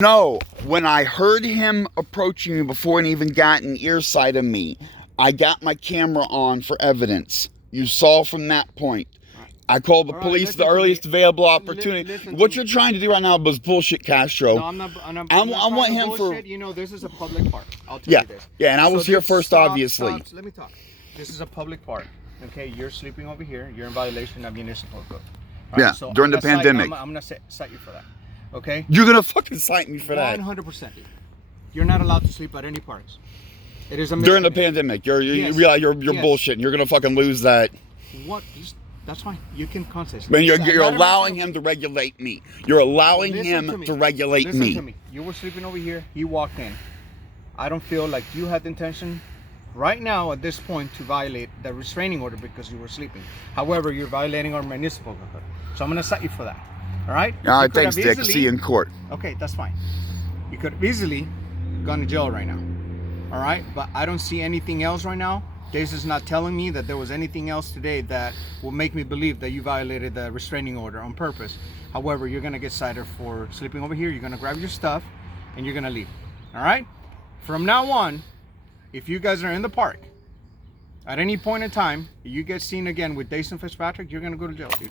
No, when I heard him approaching me before he even got an ear sight of me, I got my camera on for evidence. You saw from that point. I called the police the earliest available opportunity. What you're trying to do right now is bullshit, Castro. No, I'm not I want him bullshit. You know, this is a public park. I'll tell you this. Yeah, and I was here first, obviously. Let me talk. This is a public park. Okay, you're sleeping over here. You're in violation of municipal code. Right, yeah, so during the pandemic. I'm going to cite you for that. Okay? You're going to fucking cite me for that. 100%. You're not allowed to sleep at any parks. It is a during the pandemic. You realize you're bullshitting. You're going to fucking lose that. What? That's fine. You can contest. Man, you're allowing him to regulate me. You're allowing him to regulate me. Listen to me. You were sleeping over here. He walked in. I don't feel like you had the intention right now at this point to violate the restraining order because you were sleeping. However, you're violating our municipal code. So I'm going to cite you for that. All right? All right, thanks, Dick. See you in court. Okay, that's fine. You could have easily gone to jail right now. All right? But I don't see anything else right now. Dace is not telling me that there was anything else today that will make me believe that you violated the restraining order on purpose. However, you're going to get cited for sleeping over here. You're going to grab your stuff and you're going to leave. All right? From now on, if you guys are in the park, at any point in time, you get seen again with Dace and Fitzpatrick, you're going to go to jail, dude.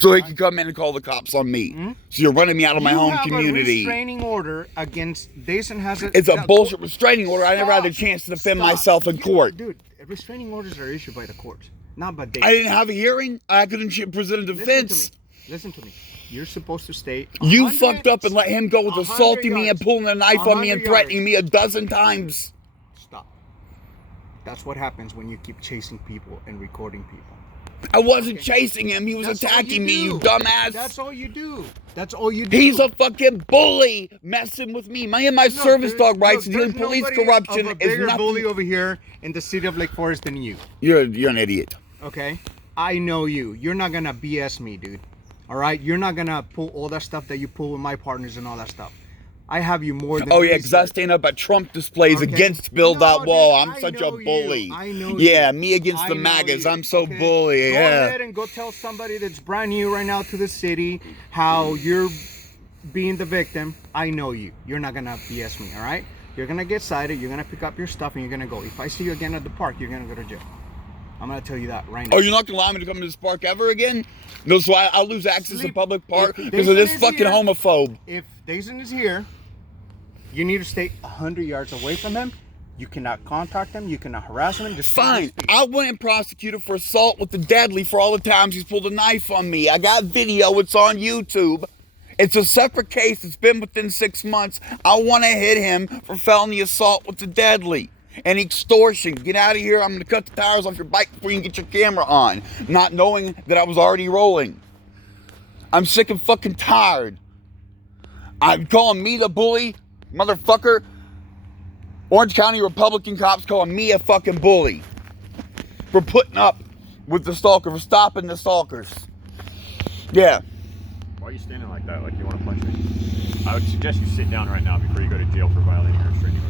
So he can come in and call the cops on me. Mm-hmm. So you're running me out of my home community. You have a restraining order against Dason has a... It's a bullshit restraining order. I never had a chance to defend myself in court. Dude, restraining orders are issued by the courts, not by Dason. I didn't have a hearing. I couldn't present a defense. Listen to me. You're supposed to stay... You fucked up and let him go with assaulting me and pulling a knife on me and threatening me 12 times. Stop. That's what happens when you keep chasing people and recording people. I wasn't chasing him. He was attacking me, you dumbass. That's all you do. That's all you do. He's a fucking bully messing with me. My service dog rights and dealing police corruption is nothing. Bully over here in the city of Lake Forest than you. You're an idiot. Okay? I know you. You're not going to BS me, dude. All right? You're not going to pull all that stuff that you pull with my partners and all that stuff. I have you more than... Oh, yeah, because I stand up at Trump displays against Build That Wall. I'm such a bully. I know yeah, me against the MAGAs. I'm so bully. Go ahead and go tell somebody that's brand new right now to the city how you're being the victim. I know you. You're not going to BS me, all right? You're going to get cited. You're going to pick up your stuff and you're going to go. If I see you again at the park, you're going to go to jail. I'm going to tell you that right now. Oh, you're not going to allow me to come to this park ever again? No, so I'll lose access to public park because of this fucking homophobe. If Dason is here, you need to stay 100 yards away from him. You cannot contact him. You cannot harass him. Just fine. I went and prosecuted for assault with the deadly for all the times he's pulled a knife on me. I got video. It's on YouTube. It's a separate case. It's been within 6 months. I want to hit him for felony assault with the deadly and extortion. Get out of here. I'm going to cut the tires off your bike before you can get your camera on, not knowing that I was already rolling. I'm sick and fucking tired. I'm calling me the bully. Motherfucker, Orange County Republican cops calling me a fucking bully for putting up with the stalker, for stopping the stalkers. Yeah. Why are you standing like that, like you want to punch me? I would suggest you sit down right now before you go to jail for violating your restraining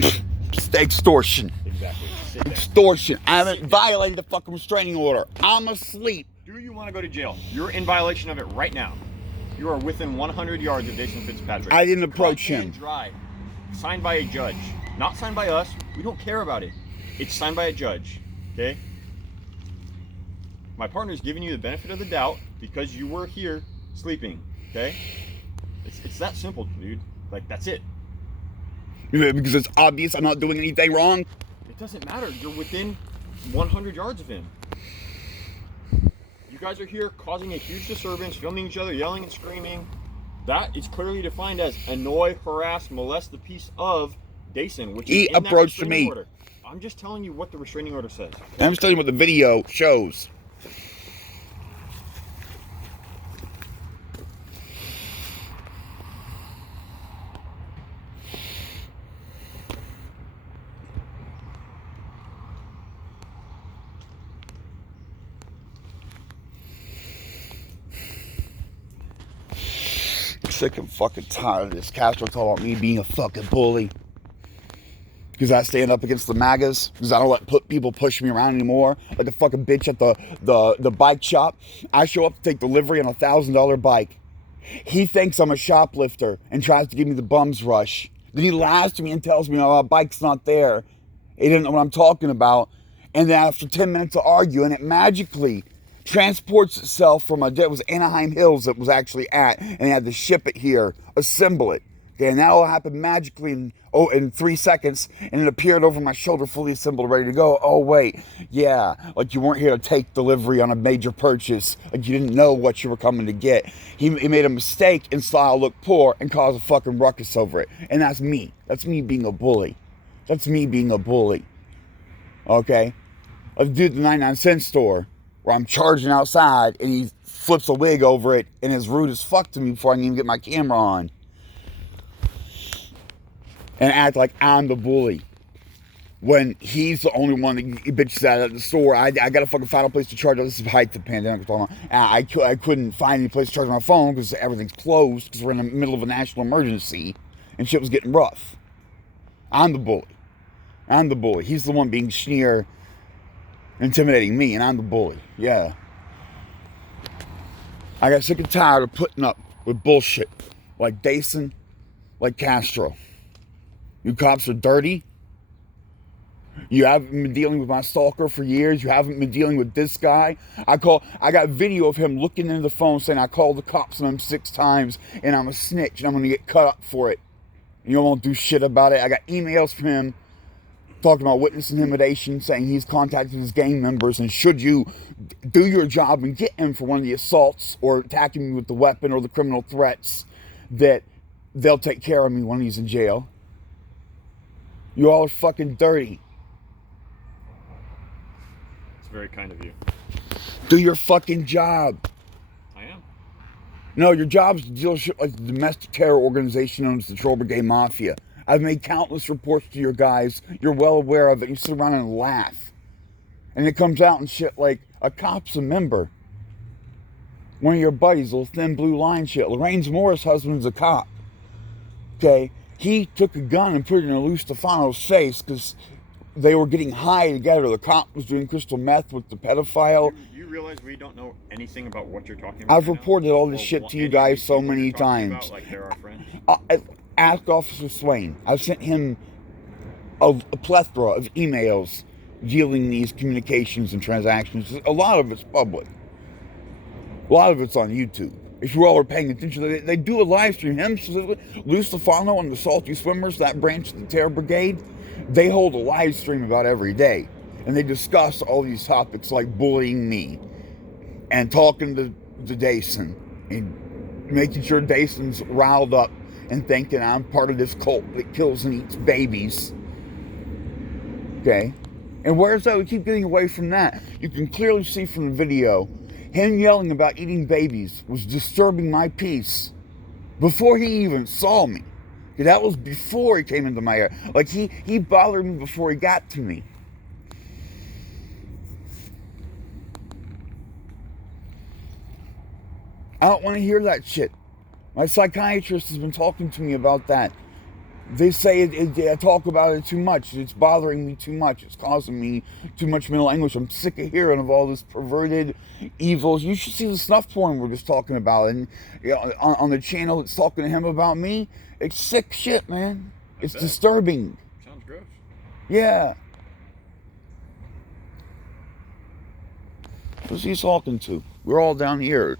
order. Extortion. Exactly. Extortion. I haven't violated the fucking restraining order. I'm asleep. Do you want to go to jail? You're in violation of it right now. You are within 100 yards of Jason Fitzpatrick. I didn't approach him. Dry. Signed by a judge. Not signed by us. We don't care about it. It's signed by a judge. Okay? My partner's giving you the benefit of the doubt because you were here sleeping. Okay? It's that simple, dude. Like, that's it. Because it's obvious I'm not doing anything wrong? It doesn't matter. You're within 100 yards of him. You guys are here causing a huge disturbance, filming each other, yelling and screaming. That is clearly defined as annoy, harass, molest the peace of Dason, which is in that restraining order. I'm just telling you what the restraining order says. I'm just telling you what the video shows. Sick and fucking tired of this. Castro talking about me being a fucking bully because I stand up against the MAGAs, because I don't let people push me around anymore like a fucking bitch at the bike shop. I show up to take delivery on a $1,000 bike. He thinks I'm a shoplifter and tries to give me the bum's rush. Then he lies to me and tells me, oh, my bike's not there. He didn't know what I'm talking about. And then after 10 minutes of arguing, it magically transports itself from it was Anaheim Hills it was actually at, and they had to ship it here, assemble it. Okay, and that all happened magically in 3 seconds, and it appeared over my shoulder, fully assembled, ready to go. Oh wait, yeah, like you weren't here to take delivery on a major purchase, like you didn't know what you were coming to get. He made a mistake and style look poor and caused a fucking ruckus over it, and that's me. That's me being a bully. That's me being a bully. Okay, let's do the 99-cent store where I'm charging outside, and he flips a wig over it and is rude as fuck to me before I can even get my camera on. And act like I'm the bully when he's the only one that bitches out at the store. I got to fucking find a place to charge. This is height of the pandemic. I couldn't find any place to charge my phone because everything's closed because we're in the middle of a national emergency and shit was getting rough. I'm the bully. I'm the bully. He's the one being sneer, intimidating me, and I'm the bully. Yeah. I got sick and tired of putting up with bullshit like Dason, like Castro. You cops are dirty. You haven't been dealing with my stalker for years. You haven't been dealing with this guy. I got video of him looking into the phone saying I called the cops on him 6 times and I'm a snitch and I'm gonna get cut up for it. You won't do shit about it. I got emails from him talking about witness intimidation, saying he's contacted his gang members, and should you do your job and get him for one of the assaults or attacking me with the weapon or the criminal threats, that they'll take care of me when he's in jail. You all are fucking dirty. It's very kind of you. Do your fucking job. I am. No, your job is to deal with shit like the domestic terror organization known as the Troll Brigade Mafia. I've made countless reports to your guys. You're well aware of it. You sit around and laugh. And it comes out and shit like a cop's a member. One of your buddies, little thin blue line shit. Lorraine's Morris' husband's a cop. Okay? He took a gun and put it in Lou Stefano's face because they were getting high together. The cop was doing crystal meth with the pedophile. You realize we don't know anything about what you're talking about? I've reported all this shit to you guys so many times. Like they're our friends. Ask Officer Swain. I've sent him a plethora of emails dealing these communications and transactions. A lot of it's public. A lot of it's on YouTube. If you all are paying attention, they do a live stream. Him specifically, Lou Stefano and the Salty Swimmers, that branch of the Terror Brigade, they hold a live stream about every day. And they discuss all these topics like bullying me and talking to Dason and making sure Dason's riled up and thinking I'm part of this cult that kills and eats babies. Okay? And where's that? We keep getting away from that. You can clearly see from the video, him yelling about eating babies was disturbing my peace before he even saw me. That was before he came into my area. Like, he bothered me before he got to me. I don't want to hear that shit. My psychiatrist has been talking to me about that. They say I talk about it too much. It's bothering me too much. It's causing me too much mental anguish. I'm sick of hearing of all this perverted evils. You should see the snuff porn we're just talking about. And you know, on the channel that's talking to him about me, it's sick shit, man. It's disturbing. Sounds gross. Yeah. Who's he talking to? We're all down here.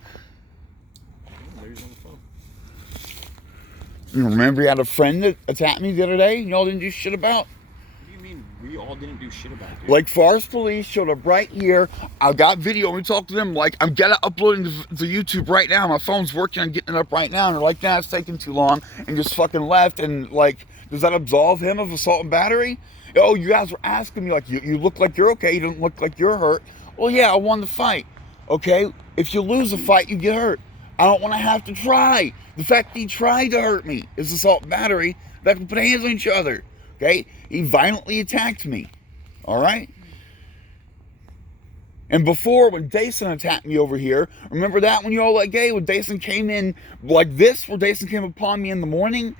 You remember you had a friend that attacked me the other day and y'all didn't do shit about? What do you mean we all didn't do shit about it, dude? Lake Forest Police showed up right here. I got video and we talked to them like, I'm getting uploading to YouTube right now. My phone's working on getting it up right now. And they're like, nah, it's taking too long, and just fucking left. And like, does that absolve him of assault and battery? Oh, you guys were asking me like, you look like you're okay. You don't look like you're hurt. Well, yeah, I won the fight. Okay? If you lose a fight, you get hurt. I don't want to have to try. The fact that he tried to hurt me is assault and battery. That can put hands on each other. Okay? He violently attacked me. Alright? And before, when Dason attacked me over here, remember that when you all like, hey, when Dason came in like this, where Dason came upon me in the morning,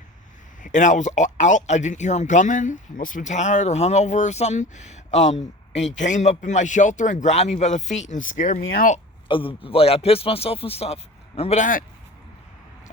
and I was out, I didn't hear him coming. I must have been tired or hungover or something. And he came up in my shelter and grabbed me by the feet and scared me out. Like, I pissed myself and stuff. Remember that?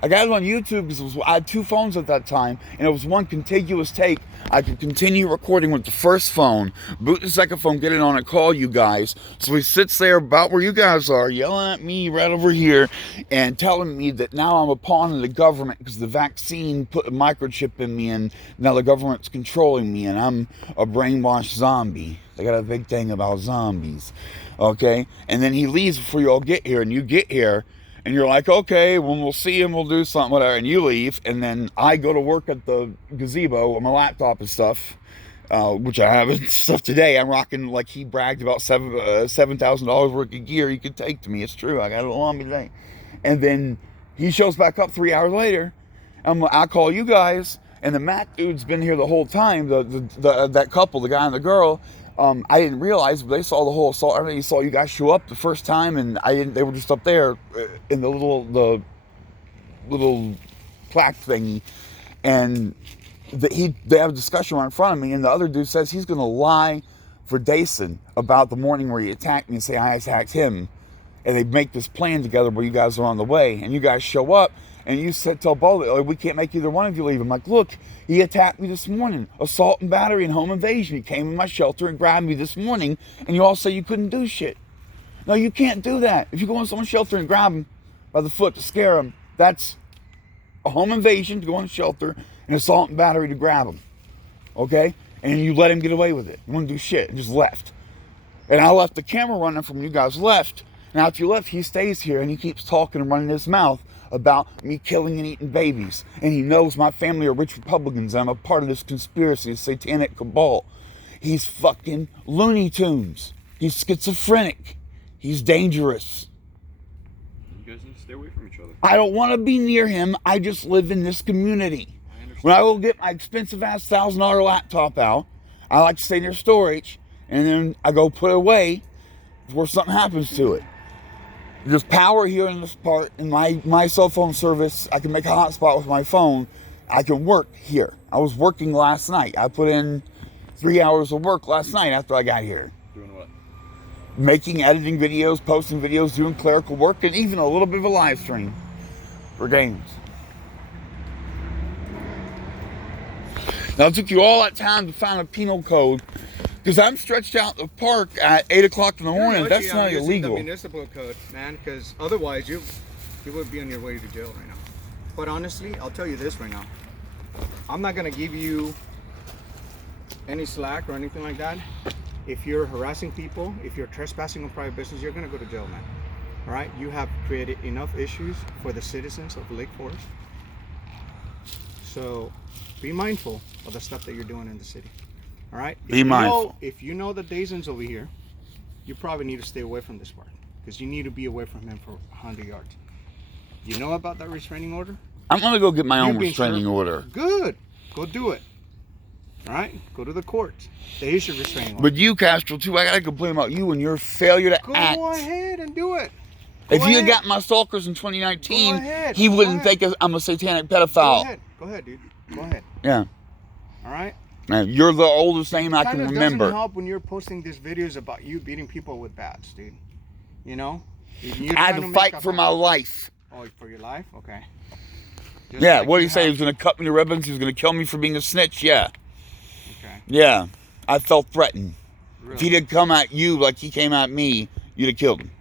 I got it on YouTube because I had 2 phones at that time, and it was one contiguous take. I could continue recording with the first phone, boot the second phone, get it on and call you guys. So he sits there about where you guys are, yelling at me right over here, and telling me that now I'm a pawn of the government because the vaccine put a microchip in me, and now the government's controlling me, and I'm a brainwashed zombie. They got a big thing about zombies, okay? And then he leaves before you all get here, and you get here, and you're like, okay, when we'll see him, we'll do something, whatever. And you leave, and then I go to work at the gazebo on my laptop and stuff, which I have and stuff today. I'm rocking, like he bragged about $7,000 worth of gear he could take to me. It's true. I got it on me today. And then he shows back up 3 hours later. I call you guys, and the Mac dude's been here the whole time. That couple, the guy and the girl. I didn't realize, but they saw the whole assault. Everything. Saw you guys show up the first time, and I didn't. They were just up there in the little plaque thingy, and they have a discussion right in front of me, and the other dude says he's gonna lie for Dason about the morning where he attacked me and say I attacked him, and they make this plan together where you guys are on the way, and you guys show up. And you tell both, oh, we can't make either one of you leave. I'm like, look, he attacked me this morning. Assault and battery and home invasion. He came in my shelter and grabbed me this morning. And you all say you couldn't do shit. No, you can't do that. If you go in someone's shelter and grab them by the foot to scare them, that's a home invasion to go in the shelter and assault and battery to grab them. Okay? And you let him get away with it. You wouldn't do shit. And just left. And I left the camera running from when you guys left. And after you left, he stays here and he keeps talking and running his mouth about me killing and eating babies. And he knows my family are rich Republicans and I'm a part of this conspiracy, this satanic cabal. He's fucking Looney Tunes. He's schizophrenic. He's dangerous. You guys need to stay away from each other. I don't want to be near him. I just live in this community. When I go get my expensive ass $1,000 laptop out, I like to stay near storage, and then I go put it away before something happens to it. There's power here in this part, in my cell phone service. I can make a hotspot with my phone. I can work here. I was working last night. I put in 3 hours of work last night after I got here. Doing what? Editing videos, posting videos, doing clerical work, and even a little bit of a live stream for games. Now, it took you all that time to find a penal code. Because I'm stretched out in the park at 8 o'clock in the morning. That's not illegal. The municipal code, man, because otherwise you would be on your way to jail right now. But honestly, I'll tell you this right now. I'm not going to give you any slack or anything like that. If you're harassing people, if you're trespassing on private business, you're going to go to jail, man. All right? You have created enough issues for the citizens of Lake Forest. So be mindful of the stuff that you're doing in the city. All right. Be mindful. If you know that Dason's over here, you probably need to stay away from this part because you need to be away from him for 100 yards. You know about that restraining order? I'm gonna go get my own restraining order. Good. Go do it. All right. Go to the courts. They issue restraining order. But you, Castro, too. I gotta complain about you and your failure to act. Go ahead and do it. If he had got my stalkers in 2019, he wouldn't think I'm a satanic pedophile. Go ahead, dude. Go ahead. Yeah. All right. Man, you're the oldest name I can remember. It doesn't help when you're posting these videos about you beating people with bats, dude. You know? I had to fight for my life. Oh, for your life? Okay. Yeah, what did he say? He was going to cut me to ribbons? He was going to kill me for being a snitch? Yeah. Okay. Yeah. I felt threatened. Really? If he didn't come at you like he came at me, you'd have killed him.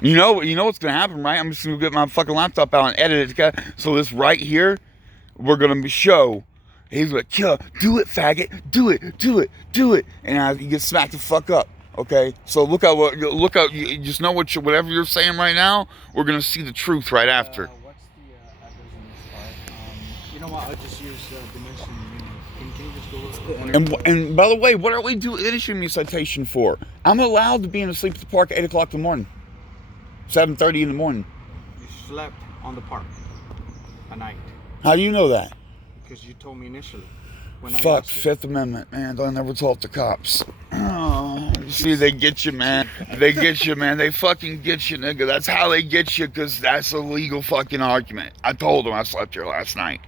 You know what's going to happen, right? I'm just going to get my fucking laptop out and edit it. So this right here, we're going to show... He's like, kill, do it, faggot, do it, and he gets smacked the fuck up. Okay, so look out! You just know whatever you're saying right now. We're gonna see the truth right after. What's the address in this part? You know what? I'll just use Dimension. Can you just go? And by the way, what are we issuing me a citation for? I'm allowed to be in the sleep at the park at 8 o'clock in the morning, 7:30 in the morning. You slept on the park at night. How do you know that? Because you told me initially. Fuck, Fifth Amendment, man. Don't ever talk to cops. Oh, you see, they get you, man. They get you, man. They fucking get you, nigga. That's how they get you, because that's a legal fucking argument. I told them I slept here last night.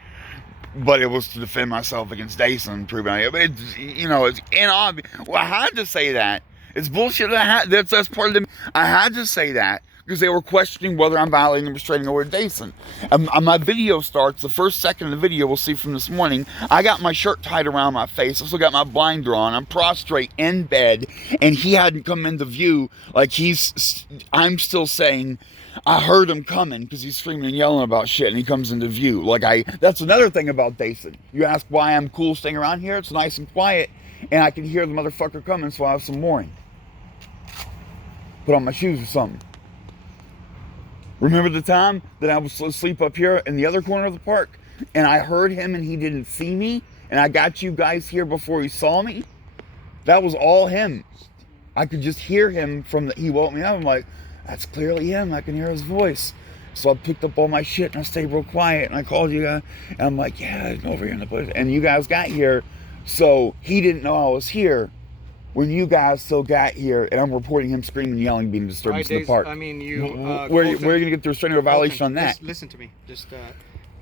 But it was to defend myself against Dason. It's inobvious. Well, I had to say that. It's bullshit. That's part of the... I had to say that. because they were questioning whether I'm violating the restraining order Dason. My video starts, the first second of the video we'll see from this morning, I got my shirt tied around my face, I still got my blinder on, I'm prostrate in bed, and he hadn't come into view. Like I'm still saying, I heard him coming because he's screaming and yelling about shit, and he comes into view. That's another thing about Dason. You ask why I'm cool staying around here, it's nice and quiet, and I can hear the motherfucker coming, so I have some mooring. Put on my shoes or something. Remember the time that I was asleep up here in the other corner of the park, and I heard him and he didn't see me, and I got you guys here before he saw me? That was all him. I could just hear him he woke me up. I'm like, that's clearly him. I can hear his voice. So I picked up all my shit and I stayed real quiet, and I called you guys, and I'm like, yeah, over here in the place. And you guys got here, so he didn't know I was here when you guys still got here, and I'm reporting him screaming, yelling, being a disturbance in the park. I mean, where are you going to get the restraining order violation on that? Listen to me.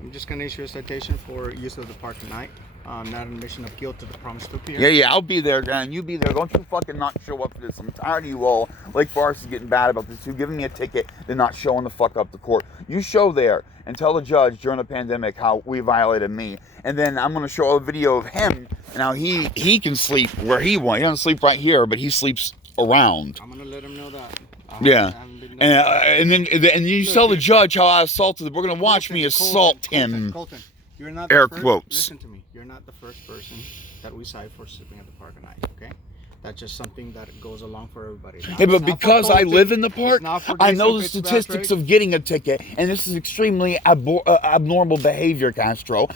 I'm just going to issue a citation for use of the park tonight. Not admission of guilt to the promise to appear. Yeah, I'll be there, Dan. You be there. Don't you fucking not show up for this. I'm tired of you all. Lake Forest is getting bad about this too. Giving me a ticket, then not showing the fuck up to court. You show there and tell the judge during the pandemic how we violated me. And then I'm going to show a video of him and how he can sleep where he wants. He doesn't sleep right here, but he sleeps around. I'm going to let him know that. And then you tell the judge how I assaulted him. We're going to watch me assault him. Colton, you're not air quotes. Listen to me. You're not the first person that we cite for sleeping at the park at night, okay? That's just something that goes along for everybody. Yeah, but because I live in the park, I know the statistics of getting a ticket, and this is extremely abnormal behavior, Castro.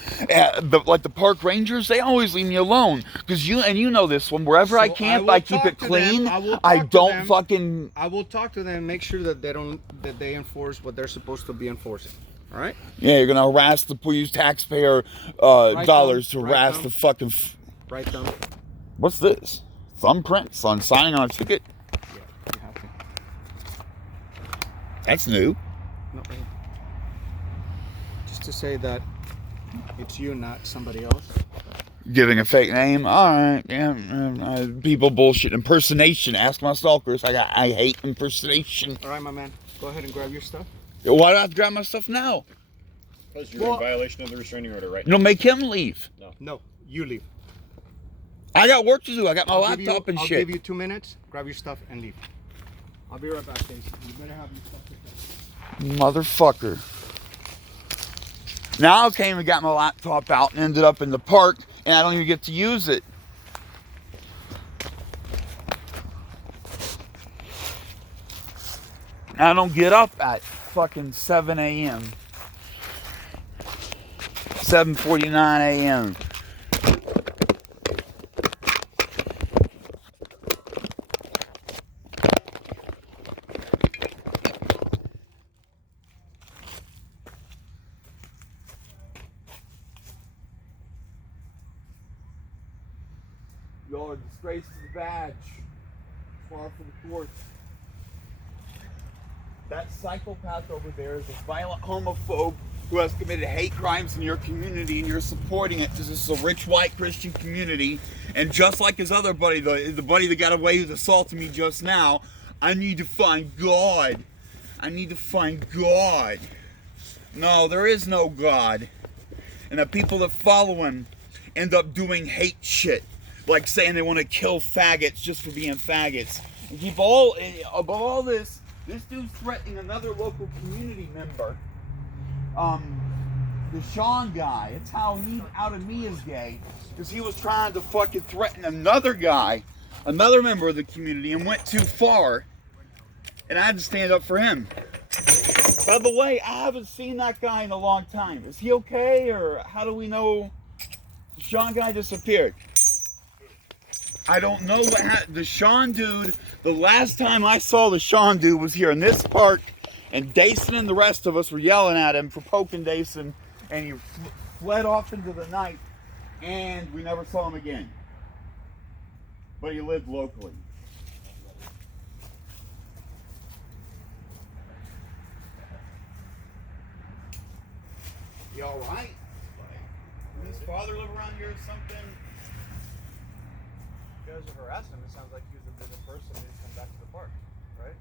Like the park rangers, they always leave me alone, because you know this one. Wherever I camp, I keep it clean. I don't fucking. I will talk to them and make sure that they enforce what they're supposed to be enforcing. All right. Yeah, you're gonna harass use taxpayer dollars to harass the fucking. Right thumb. What's this? Thumbprints on signing on a ticket? Yeah, you have to. That's new. No, just to say that it's you, not somebody else. Giving a fake name? Alright, yeah. People bullshit. Impersonation. Ask my stalkers. I hate impersonation. Alright, my man. Go ahead and grab your stuff. Why do I have to grab my stuff now? Because you're in violation of the restraining order right now. No, make him leave. No, you leave. I got work to do. I got my laptop and shit. I'll give you 2 minutes. Grab your stuff and leave. I'll be right back, Casey. You better have your stuff picked up. Motherfucker. Now I came and got my laptop out and ended up in the park, and I don't even get to use it. I don't get up at fucking 7 a.m. 7:49 a.m. Y'all are a disgrace to the badge. Far from the courts. That psychopath over there is a violent homophobe who has committed hate crimes in your community, and you're supporting it because this is a rich white Christian community. And just like his other buddy, the buddy that got away with assaulting me just now, I need to find God. I need to find God. No, there is no God. And the people that follow him end up doing hate shit. Like saying they want to kill faggots just for being faggots. And above all this dude's threatening another local community member. The Sean guy. It's how he outed me as gay. Because he was trying to fucking threaten another guy, another member of the community, and went too far. And I had to stand up for him. By the way, I haven't seen that guy in a long time. Is he okay, or how do we know the Sean guy disappeared? I don't know what happened. The Sean dude, the last time I saw the Sean dude was here in this park, and Dason and the rest of us were yelling at him for poking Dason, and he fled off into the night, and we never saw him again. But he lived locally. You alright? Does his father live around here or something? You guys are harassing him. It sounds like he was a business person and come back to the park, right?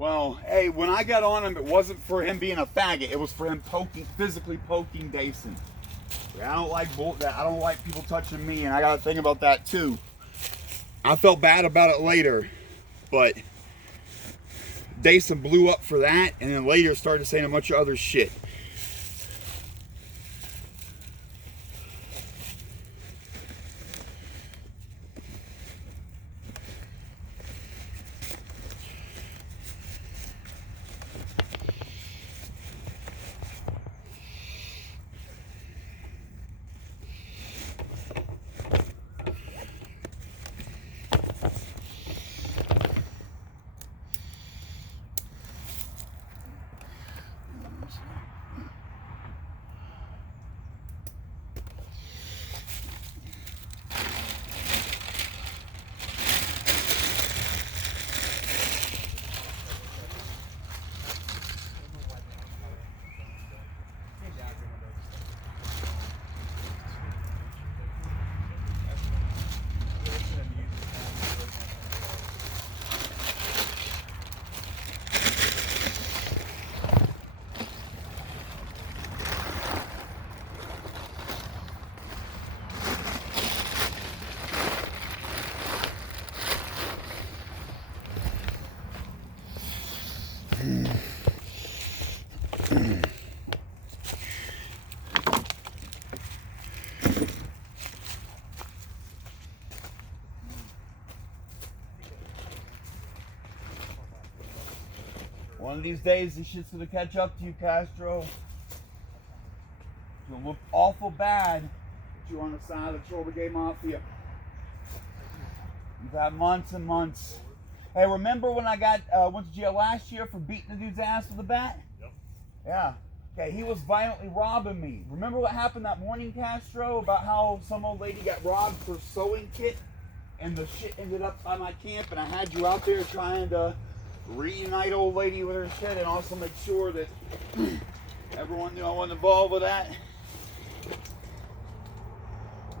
Well, hey, when I got on him, it wasn't for him being a faggot. It was for him physically poking Dason. I don't like I don't like people touching me, and I got to think about that too. I felt bad about it later, but Dason blew up for that, and then later started saying a bunch of other shit. One of these days, this shit's gonna catch up to you, Castro. It's gonna look awful bad that you're on the side of the Shoulder Gay Mafia. You've had months and months. Hey, remember when I went to jail last year for beating the dude's ass with a bat? Yep. Yeah. Okay, he was violently robbing me. Remember what happened that morning, Castro, about how some old lady got robbed for sewing kit, and the shit ended up by my camp, and I had you out there trying to reunite old lady with her shit, and also make sure that everyone knew I wasn't involved with that.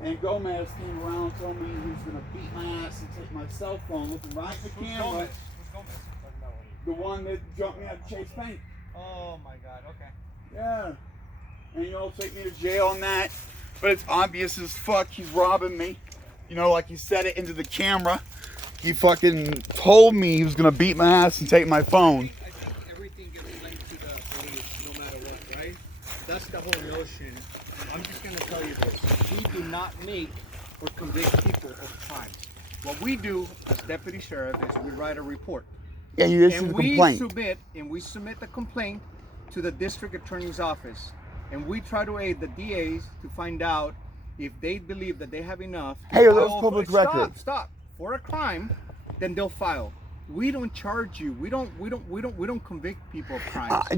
And Gomez came around and told me he was going to beat my ass and take my cell phone, looking right at the camera. Who's Gomez? The one that jumped me out of Chase Bank. Oh my God, okay. Yeah. And you'll take me to jail on that. But it's obvious as fuck he's robbing me. You know, like he said it into the camera. He fucking told me he was gonna beat my ass and take my phone. I think everything gets linked to the police, no matter what, right? That's the whole notion. I'm just gonna tell you this: we do not make or convict people of crimes. What we do as deputy sheriff is we write a report. Yeah, you issue a complaint. We submit the complaint to the district attorney's office, and we try to aid the DAs to find out if they believe that they have enough. Hey, are those public records? Stop. For a crime, then they'll file. We don't charge you. We don't convict people of crimes.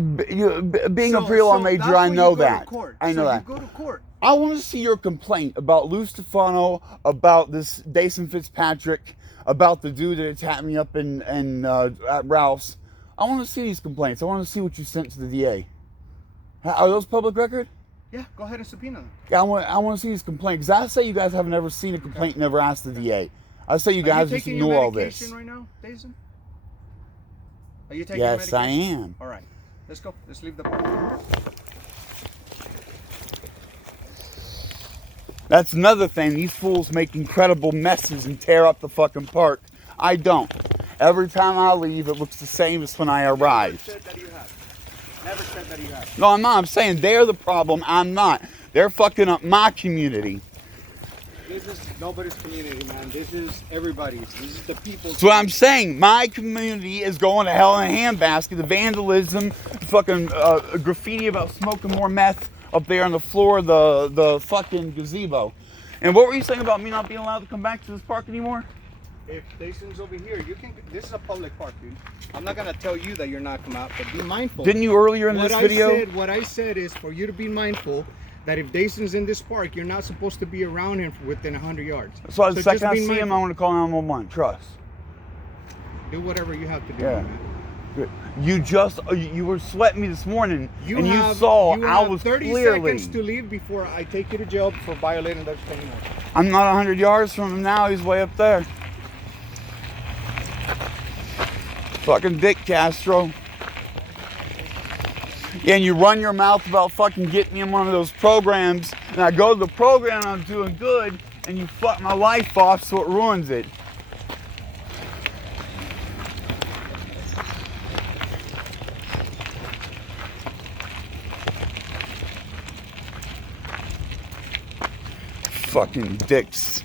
Being a pre-law major, I know that. I know that. You go to court. I want to see your complaint about Lou Stefano, about this Dason Fitzpatrick, about the dude that attacked me up at Ralph's. I want to see these complaints. I want to see what you sent to the DA. Are those public record? Yeah, go ahead and subpoena them. Yeah, I want to see these complaints. Because I say you guys have never seen a complaint, never asked the DA. I say you guys just ignore all this. Are you taking your medication right now, Dason? Are you taking Yes, medication? I am. All right, let's go. Let's leave the park. That's another thing. These fools make incredible messes and tear up the fucking park. I don't. Every time I leave, it looks the same as when I arrived. Never said that you have. Never said that you have. No, I'm not. I'm saying they're the problem. I'm not. They're fucking up my community. This is nobody's community, man. This is everybody's. This is the people's. That's what I'm saying. My community is going to hell in a handbasket. The vandalism, fucking graffiti about smoking more meth up there on the floor of the fucking gazebo. And what were you saying about me not being allowed to come back to this park anymore? If Dason's over here, you can. This is a public park, dude. I'm not gonna tell you that you're not come out, but be mindful. Didn't you earlier in this video? What I said is for you to be mindful that if Dason's in this park, you're not supposed to be around him within 100 yards. So the second I see him, I want to call 911. Trust. Do whatever you have to do. Yeah. Man. Good. You were sweating me this morning, and you saw I was 30 clearly. seconds to leave before I take you to jail for violating the restraining order. I'm not 100 yards from him now. He's way up there. Fucking dick, Castro. Yeah, and you run your mouth about fucking getting me in one of those programs, and I go to the program and I'm doing good, and you fuck my life off so it ruins it. Fucking dicks.